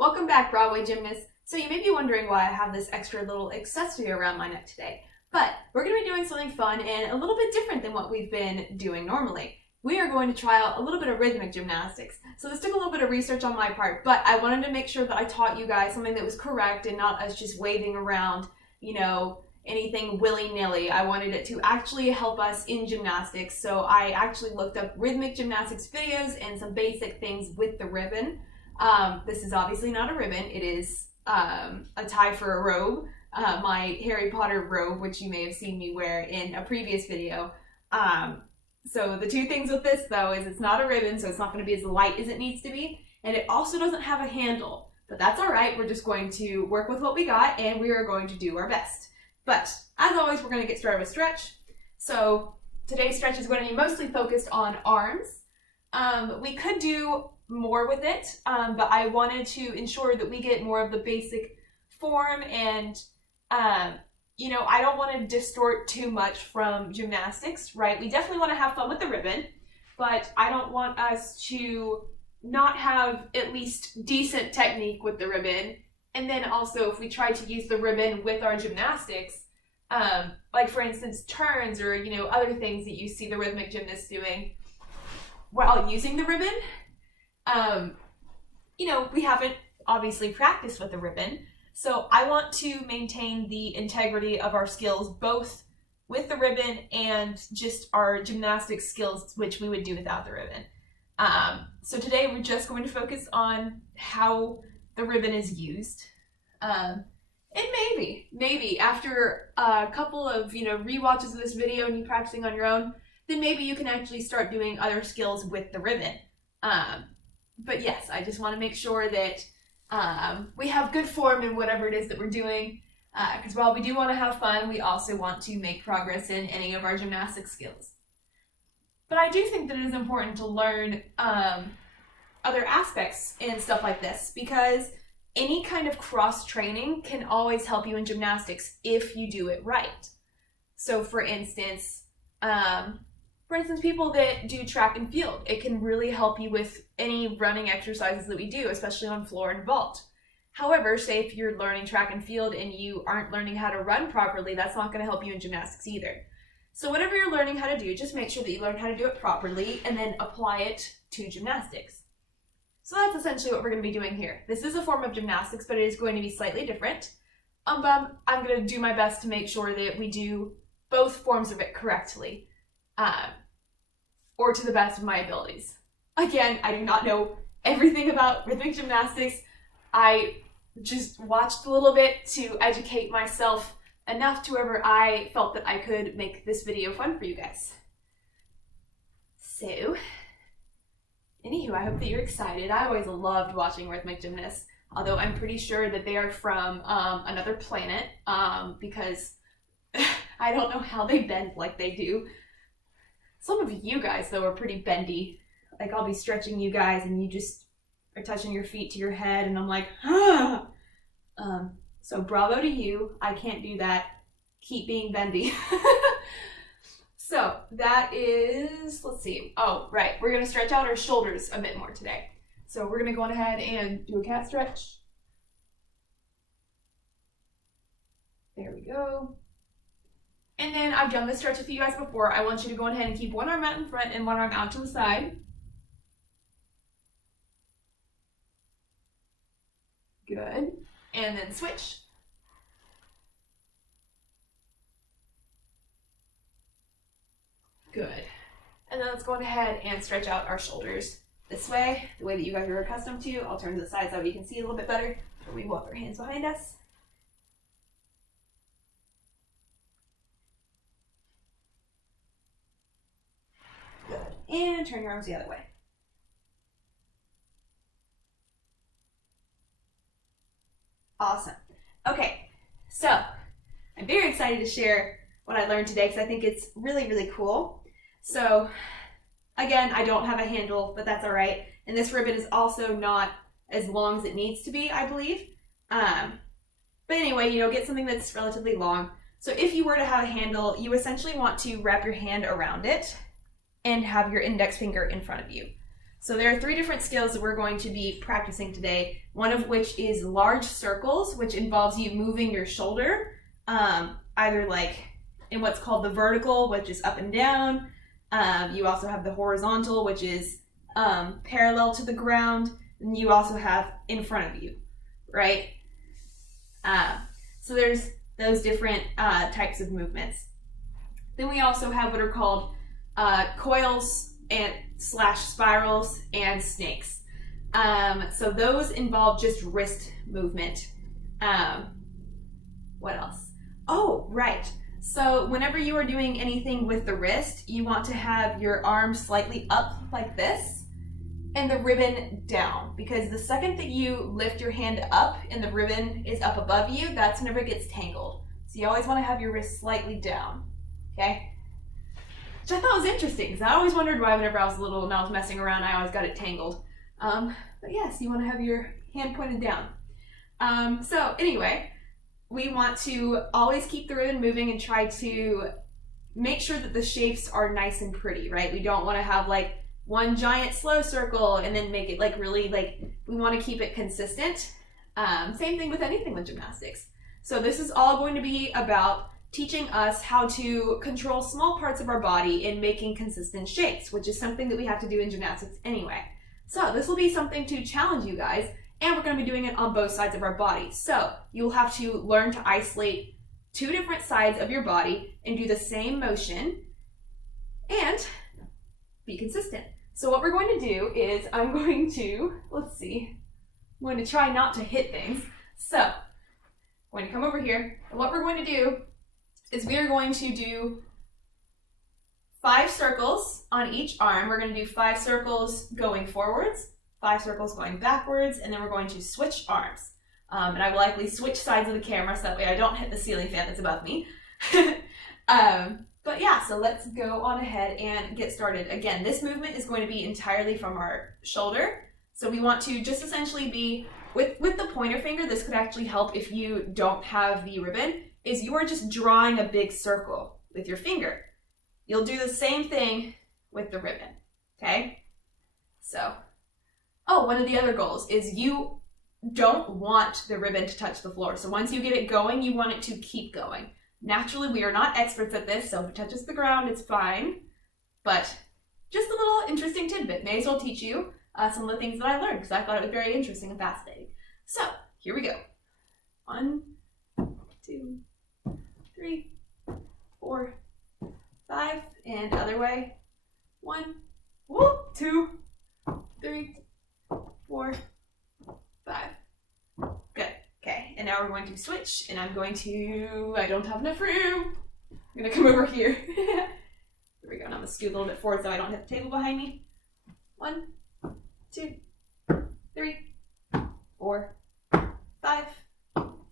Welcome back, Broadway gymnasts. So you may be wondering why I have this extra little accessory around my neck today, but we're going to be doing something fun and a little bit different than what we've been doing normally. We are going to try out a little bit of rhythmic gymnastics. So this took a little bit of research on my part, but I wanted to make sure that I taught you guys something that was correct and not us just waving around, anything willy-nilly. I wanted it to actually help us in gymnastics, so I actually looked up rhythmic gymnastics videos and some basic things with the ribbon. This is obviously not a ribbon, it is a tie for a robe, my Harry Potter robe, which you may have seen me wear in a previous video. So the two things with this though is it's not a ribbon, so it's not going to be as light as it needs to be, and it also doesn't have a handle, but that's alright. We're just going to work with what we got and we are going to do our best. But as always, we're going to get started with stretch. So today's stretch is going to be mostly focused on arms. We could do more with it, but I wanted to ensure that we get more of the basic form, and I don't want to distort too much from gymnastics, right? We definitely want to have fun with the ribbon, but I don't want us to not have at least decent technique with the ribbon. And then also if we try to use the ribbon with our gymnastics, like for instance turns or other things that you see the rhythmic gymnasts doing while using the ribbon, we haven't obviously practiced with the ribbon. So I want to maintain the integrity of our skills both with the ribbon and just our gymnastics skills, which we would do without the ribbon. So today we're just going to focus on how the ribbon is used. And maybe after a couple of rewatches of this video and you practicing on your own, then maybe you can actually start doing other skills with the ribbon. But yes, I just want to make sure that we have good form in whatever it is that we're doing, because while we do want to have fun, we also want to make progress in any of our gymnastic skills. But I do think that it is important to learn other aspects and stuff like this, because any kind of cross-training can always help you in gymnastics if you do it right. So for instance, people that do track and field, it can really help you with any running exercises that we do, especially on floor and vault. However, say if you're learning track and field and you aren't learning how to run properly, that's not going to help you in gymnastics either. So whatever you're learning how to do, just make sure that you learn how to do it properly and then apply it to gymnastics. So that's essentially what we're going to be doing here. This is a form of gymnastics, but it is going to be slightly different. I'm going to do my best to make sure that we do both forms of it correctly, or to the best of my abilities. Again, I do not know everything about rhythmic gymnastics. I just watched a little bit to educate myself enough to wherever I felt that I could make this video fun for you guys. So, anywho, I hope that you're excited. I always loved watching rhythmic gymnasts, although I'm pretty sure that they are from another planet, because I don't know how they bend like they do. Some of you guys, though, are pretty bendy. Like, I'll be stretching you guys, and you just are touching your feet to your head, and I'm like, ah! So bravo to you. I can't do that. Keep being bendy. So that is, let's see. Oh, right. We're going to stretch out our shoulders a bit more today. So we're going to go on ahead and do a cat stretch. There we go. And then I've done this stretch with you guys before. I want you to go ahead and keep one arm out in front and one arm out to the side. Good. And then switch. Good. And then let's go ahead and stretch out our shoulders this way, the way that you guys are accustomed to. I'll turn to the side so you can see a little bit better. We walk our hands behind us. Good. And turn your arms the other way. Awesome. Okay, so I'm very excited to share what I learned today because I think it's really, really cool. So again, I don't have a handle, but that's all right. And this ribbon is also not as long as it needs to be, I believe. But anyway, get something that's relatively long. So if you were to have a handle, you essentially want to wrap your hand around it and have your index finger in front of you. So So there are 3 different skills that we're going to be practicing today, one of which is large circles, which involves you moving your shoulder, either like in what's called the vertical, which is up and down. You also have the horizontal, which is parallel to the ground, and you also have in front of you, right? So there's those different types of movements. Then we also have what are called coils and spirals and snakes. So those involve just wrist movement. What else? Oh, right. So whenever you are doing anything with the wrist, you want to have your arm slightly up like this and the ribbon down, because the second that you lift your hand up and the ribbon is up above you, that's whenever it gets tangled. So you always want to have your wrist slightly down, okay? Which I thought was interesting, because I always wondered why whenever I was little and I was messing around, I always got it tangled. But yes, you want to have your hand pointed down. So anyway, we want to always keep the ribbon moving and try to make sure that the shapes are nice and pretty, right? We don't want to have like one giant slow circle and then make it like really we want to keep it consistent. Same thing with anything with gymnastics. So this is all going to be about teaching us how to control small parts of our body in making consistent shapes, which is something that we have to do in gymnastics anyway. So this will be something to challenge you guys, and we're going to be doing it on both sides of our body. So you'll have to learn to isolate 2 different sides of your body and do the same motion and be consistent. So what we're going to do is I'm going to try not to hit things. So I'm going to come over here, and what we're going to do is we are going to do 5 circles on each arm. We're going to do 5 circles going forwards, 5 circles going backwards, and then we're going to switch arms. And I will likely switch sides of the camera so that way I don't hit the ceiling fan that's above me. But yeah, so let's go on ahead and get started. Again, this movement is going to be entirely from our shoulder. So we want to just essentially be, with the pointer finger, this could actually help if you don't have the ribbon, is you are just drawing a big circle with your finger. You'll do the same thing with the ribbon, okay? So, one of the other goals is you don't want the ribbon to touch the floor. So once you get it going, you want it to keep going. Naturally, we are not experts at this, so if it touches the ground, it's fine. But just a little interesting tidbit. May as well teach you some of the things that I learned, because I thought it was very interesting and fascinating. So, here we go. 1, 2, 3, 4, 5, and other way. 1, 2, 3, 4, 5. Good. Okay, and now we're going to switch, and I don't have enough room. I'm gonna come over here. There we go, and I'm gonna scoot a little bit forward so I don't hit the table behind me. 1, 2, 3, 4, 5.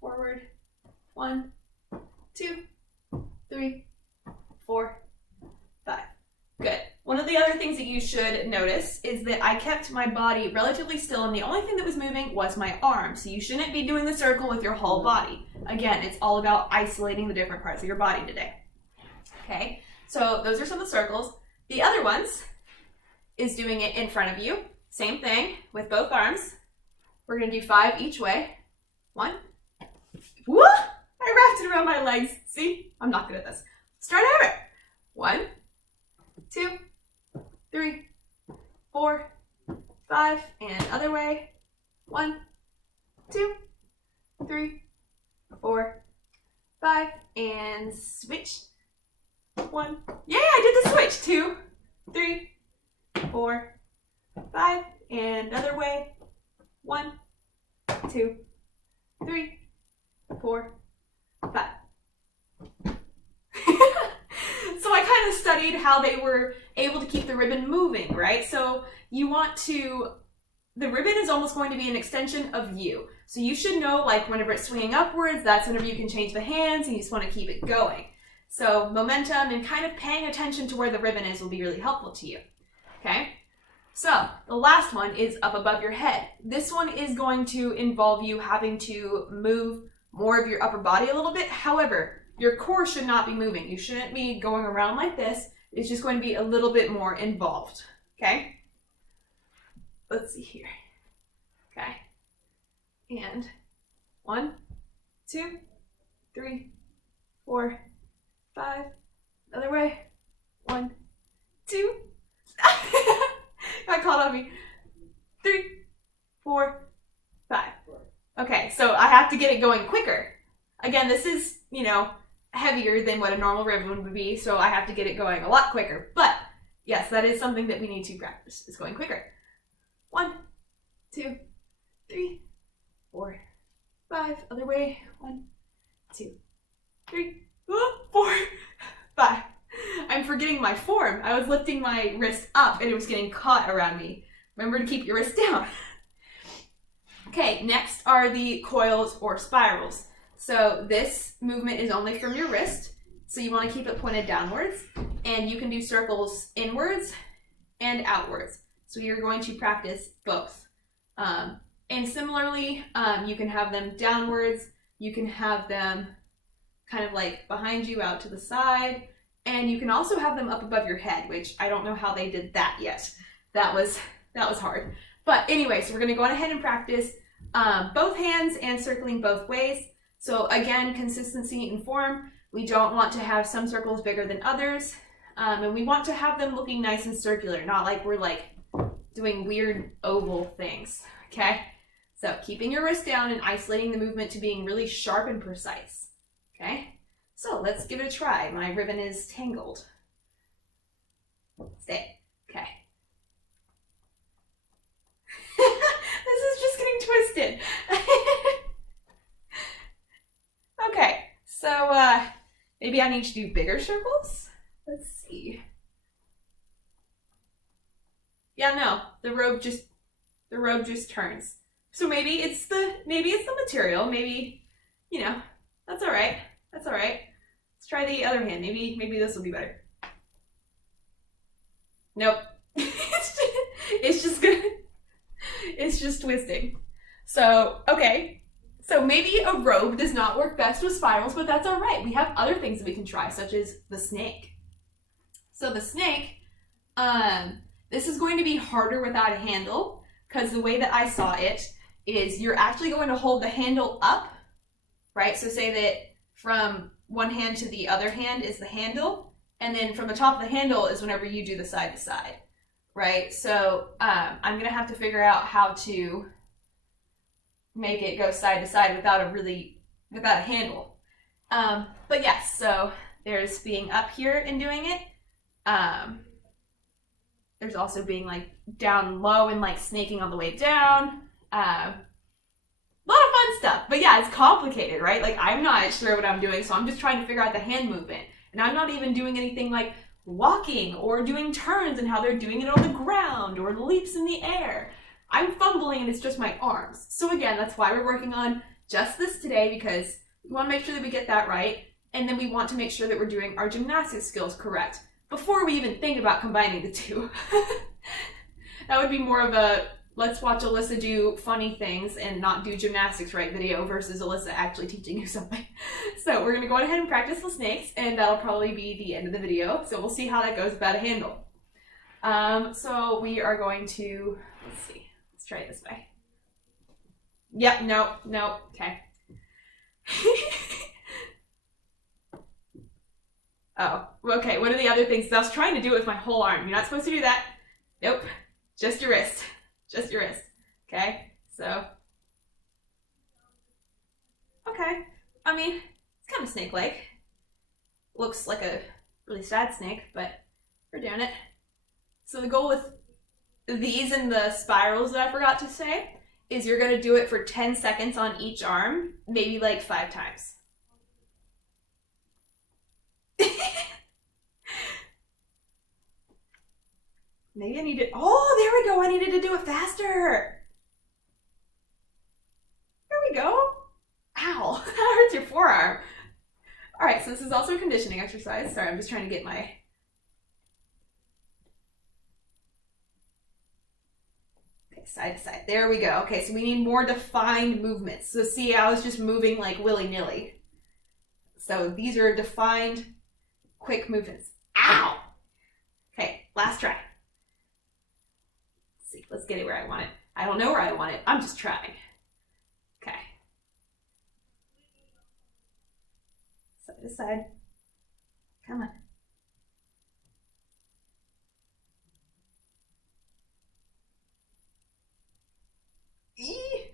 Forward. 1, 2, 3, 4, 5. Good. One of the other things that you should notice is that I kept my body relatively still, and the only thing that was moving was my arm. So you shouldn't be doing the circle with your whole body. Again, it's all about isolating the different parts of your body today. Okay, so those are some of the circles. The other ones is doing it in front of you. Same thing with both arms. We're going to do 5 each way. 1. Woo! I wrapped it around my legs. See? I'm not good at this. Start over. 1, 2, 3, 4, 5, and other way. 1, 2, 3, 4, 5, and switch. 1. Yay, I did the switch. 2, 3, 4, 5, and other way. 1, 2, 3, 4, 5. So I kind of studied how they were able to keep the ribbon moving, right? So you want to, the ribbon is almost going to be an extension of you. So you should know, like, whenever it's swinging upwards, that's whenever you can change the hands, and you just want to keep it going. So momentum and kind of paying attention to where the ribbon is will be really helpful to you, okay? So the last one is up above your head. This one is going to involve you having to move more of your upper body a little bit. However, your core should not be moving. You shouldn't be going around like this. It's just going to be a little bit more involved, okay? let's see here. Okay. And 1, 2, 3, 4, 5. Other way. 1, 2. Got caught on me. 3, 4, 5. Okay, so I have to get it going quicker. Again, this is, you know, heavier than what a normal ribbon would be, so I have to get it going a lot quicker. But yes, that is something that we need to practice, is going quicker. 1, 2, 3, 4, 5. Other way. 1, 2, 3, 4, 5. I'm forgetting my form. I was lifting my wrist up and it was getting caught around me. Remember to keep your wrist down. Okay, next are the coils or spirals. So this movement is only from your wrist, so you want to keep it pointed downwards, and you can do circles inwards and outwards. So you're going to practice both. And similarly, you can have them downwards, you can have them kind of like behind you out to the side, and you can also have them up above your head, which I don't know how they did that yet. That was hard. But anyway, so we're going to go on ahead and practice both hands and circling both ways. So again, consistency in form. We don't want to have some circles bigger than others. And we want to have them looking nice and circular, not like we're like doing weird oval things, okay? So keeping your wrist down and isolating the movement to being really sharp and precise, okay? So let's give it a try. My ribbon is tangled. Stay, okay. This is just getting twisted. Okay, so maybe I need to do bigger circles? Let's see. Yeah, no, the robe just turns. So maybe it's the material. Maybe, you know, that's all right. That's all right. Let's try the other hand. Maybe this will be better. Nope. It's just twisting. So, okay. So maybe a robe does not work best with spirals, but that's all right. We have other things that we can try, such as the snake. So the snake, this is going to be harder without a handle, because the way that I saw it is you're actually going to hold the handle up, right? So say that from one hand to the other hand is the handle, and then from the top of the handle is whenever you do the side to side, right? So I'm gonna have to figure out how to make it go side to side without a handle. But yes, so there's being up here and doing it. There's also being like down low and like snaking on the way down. A lot of fun stuff, but yeah, it's complicated, right? Like I'm not sure what I'm doing, so I'm just trying to figure out the hand movement. And I'm not even doing anything like walking or doing turns and how they're doing it on the ground or leaps in the air. I'm fumbling and it's just my arms. So again, that's why we're working on just this today, because we want to make sure that we get that right. And then we want to make sure that we're doing our gymnastic skills correct before we even think about combining the two. That would be more of a let's watch Alyssa do funny things and not do gymnastics right video versus Alyssa actually teaching you something. So we're going to go ahead and practice the snakes, and that'll probably be the end of the video. So we'll see how that goes without a handle. So we are going to, let's see. Let's try it this way. Yep, no, okay. Oh, okay, what are the other things? I was trying to do it with my whole arm. You're not supposed to do that. Nope, just your wrist. Just your wrist, okay? So, okay. I mean, it's kind of snake-like. Looks like a really sad snake, but we're doing it. So the goal with these and the spirals that I forgot to say is you're going to do it for 10 seconds on each arm, maybe like 5 times. Maybe I need to, oh, there we go. I needed to do it faster. There we go. Ow, that hurts your forearm. All right, so this is also a conditioning exercise. Sorry, I'm just trying to get my, okay, side to side. There we go. Okay, so we need more defined movements. So see, I was just moving like willy-nilly. So these are defined, quick movements. Ow. Okay, last try. Let's see. Let's get it where I want it. I don't know where I want it. I'm just trying. Okay. Side to side. Come on.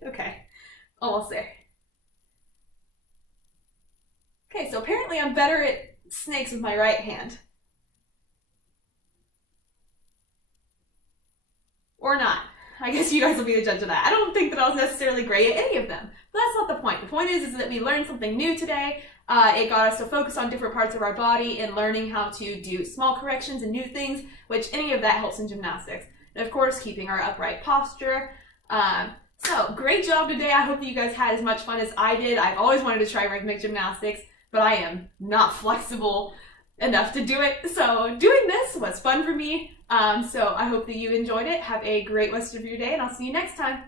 Okay, almost there. Okay, so apparently I'm better at snakes with my right hand. Or not. I guess you guys will be the judge of that. I don't think that I was necessarily great at any of them. But that's not the point. The point is that we learned something new today. It got us to focus on different parts of our body and learning how to do small corrections and new things, which any of that helps in gymnastics. And of course, keeping our upright posture. So great job today. I hope that you guys had as much fun as I did. I've always wanted to try rhythmic gymnastics, but I am not flexible enough to do it. So doing this was fun for me. So I hope that you enjoyed it. Have a great rest of your day, and I'll see you next time.